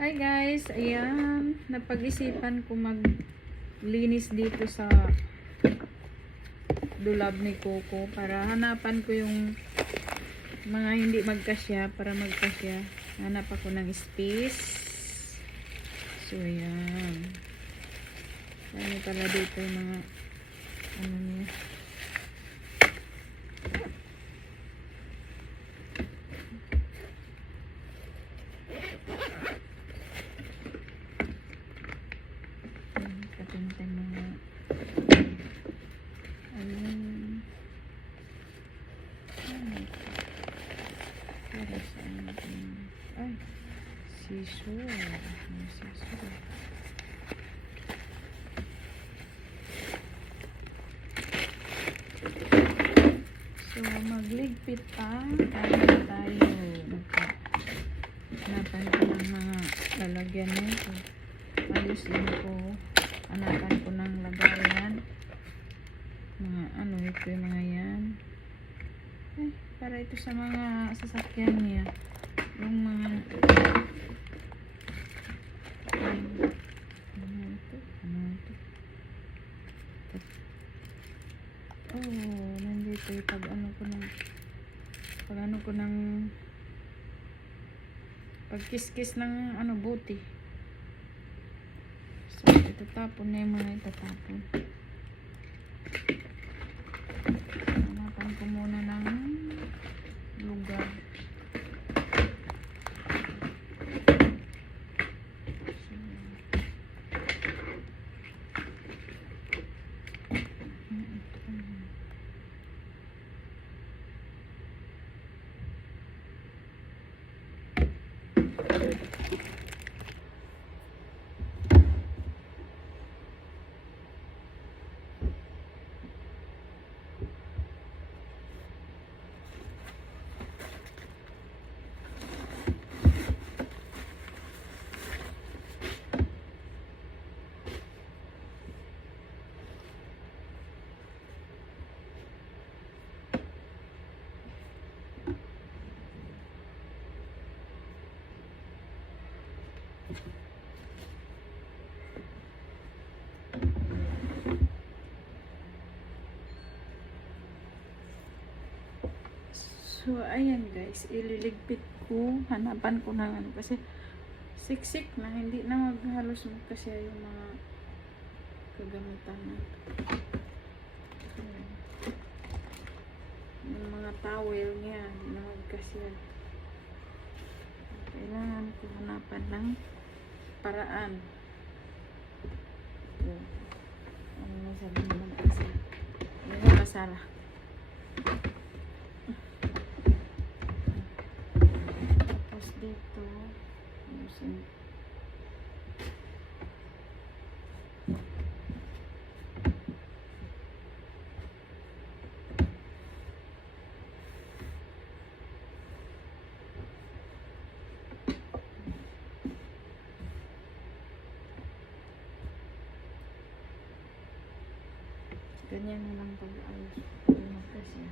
Hi guys, ayan, napag-isipan ko maglinis dito sa dulab ni Coco para hanapan ko yung mga hindi magkasya para magkasya. Hanap ako ng space. So, ayan. Dami pala dito yung mga ano niya. Ayan, Katintin mga Ayun. Ay. Para sa atin. Ay. May scissor. So, magligpit pa. Tayo. Nagka- Hanapan ko ng mga lalagyan nito. Alisin ko. Hanapan ko ng lagayan. Mga ano, ito yung mga yan. Para ito sa mga sasakyan niya. Yung mga... Ano ito? Ano ito? Oh, nandito yung pag ano ko ng... Pag ano ko ng... Pagkiskis ng ano, buti. So, itatapon na yung mga itatapon. Hanapan ko muna ng lugar. So, ayan guys, ililigpit ko. Hanapan ko ng ano kasi siksik na, hindi na maghalos mo kasi yung mga kagamitan na. Yung mga towel niya, na magkasya. Kailangan ko hanapan ng paraan. Ano na sabi naman kasi. Hindi na masala. Tapos dito, ayusin. Ganyan na lang pag-ayos. Ayun kasi.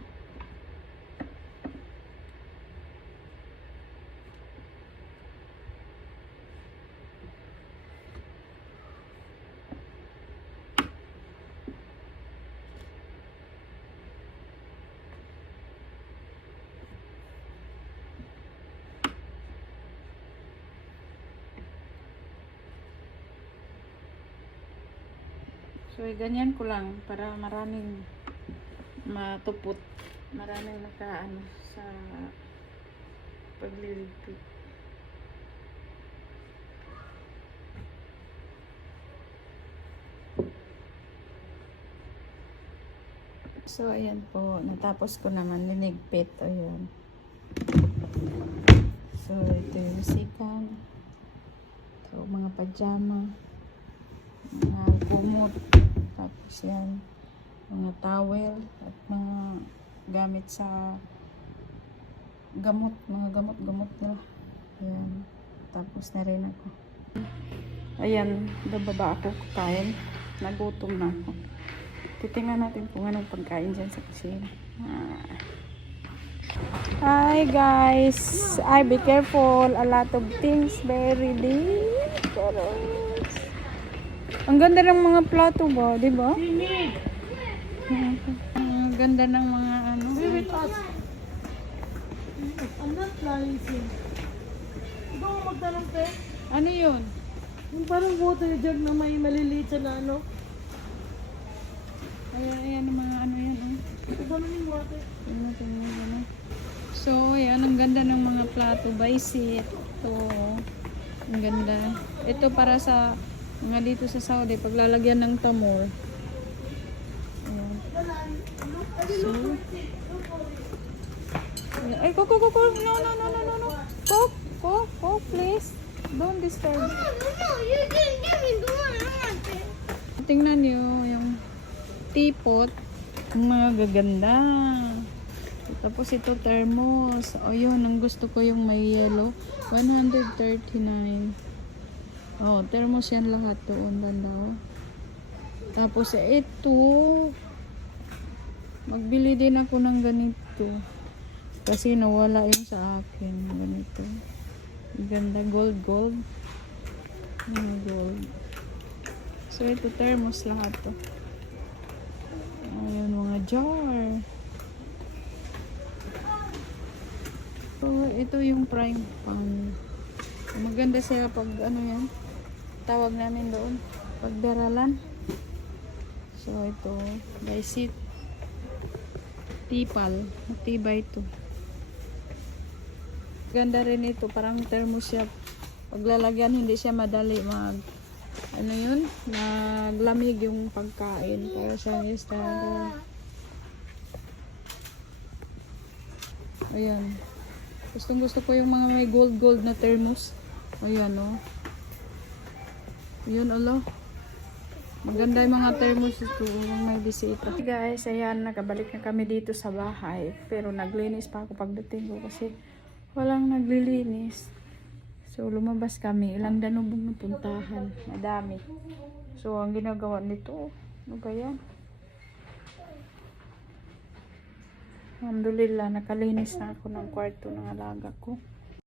So, ganyan ko lang para maraming matupot. Maraming nakaano sa pagliligpit. So, ayan po. Natapos ko naman linigpit. Ayan. So, ito yung sikan. So, mga pajama mga kumot tapos yan mga towel at mga gamit sa gamot mga gamot gamot nila yan tapos na rin ako ayan bababa ako kakain nagutom na ako titingnan natin kung anong pagkain dyan sa kusina ah. Hi guys. I be careful. A lot of things very dangerous. Ang ganda ng mga plato ba, di ba? Ang ganda ng mga ano. with us. I'm not flying sim. Ikaw ang magtanong, te. Ano yun? Yung parang water jug na may maliliit na ano. Ayan, ayan ang mga ano yan. Oh. Ito na yung water. Tingnan, tingnan, gano'n. So, ayan, ang ganda ng mga plato. Baisit. Ito, ang ganda. Ito para sa mga dito sa Saudi, paglalagyan ng tamor. Ayan. So, ay, Coco, Coco, no, no, no, no, no, no. Coco, Coco, Coco, please. Don't disturb. Tingnan niyo yung teapot. Ang mga gaganda. Tapos ito thermos. O yun, ang gusto ko yung may yellow. 139. Oh, thermos yan lahat doon. Banda oh. Tapos ito. Magbili din ako ng ganito. Kasi nawala yun sa akin. Ganito. Ganda gold gold. Mga gold. So ito thermos lahat to. Ayun, mga jar. So, ito yung prime pan. Maganda siya pag ano yan. Tawag namin doon. Pagdaralan. So, ito. Baisit. Tipal. Matibay ito. Ganda rin ito. Parang thermos siya. Paglalagyan, hindi siya madali mag ano yun, naglamig yung pagkain para sa estado. Ayan. Gustong gusto ko yung mga may gold gold na thermos. Ayan oh. Ayan alo. Maganda yung mga thermos ito may bisita. Hey guys, ayan nakabalik na kami dito sa bahay. Pero naglinis pa ako pagdating ko kasi walang naglilinis. So, lumabas kami. Ilang danubong na puntahan. Madami. So, ang ginagawa nito, ano ba yan? Alhamdulillah, nakalinis na ako ng kwarto ng alaga ko.